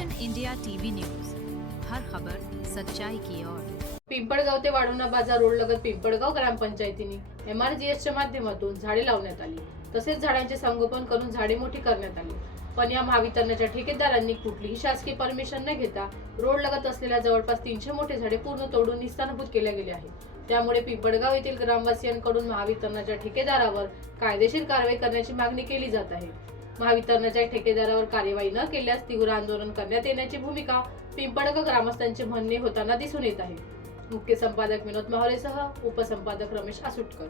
Mission India TV news, हर खबर सच्चाई की ओर। पिंपळगाव ते वाढवणा बाजार रोड लगत पिंपळगाव ग्रामपंचायतीने MRGSच्या माध्यमातून झाडे लावण्यात आली, तसेच झाडांचे संगोपन करून झाडे मोठी करण्यात आली। पण या महावितरणच्या ठेकेदारांनी कुठलीही शासकीय परमिशन न घेता रोड लगत असलेल्या जवळपास 300 मोठे झाडे पूर्ण तोडून निस्तानभूत केले गेले आहेत। त्यामुळे पिंपळगाव येथील ग्रामवासियांकडून महावितरणच्या ठेकेदारावर कायदेशीर कारवाई करण्याची मागणी केली जात आहे। महावितरणच्या ठेकेदारावर कार्यवाही न केल्यास तीव्र आंदोलन करण्यात येण्याची भूमिका पिंपळगाव ग्रामस्थांचे म्हणणे होताना दिसून येत आहे। मुख्य संपादक विनोद माहुरेसह उपसंपादक रमेश आसुटकर।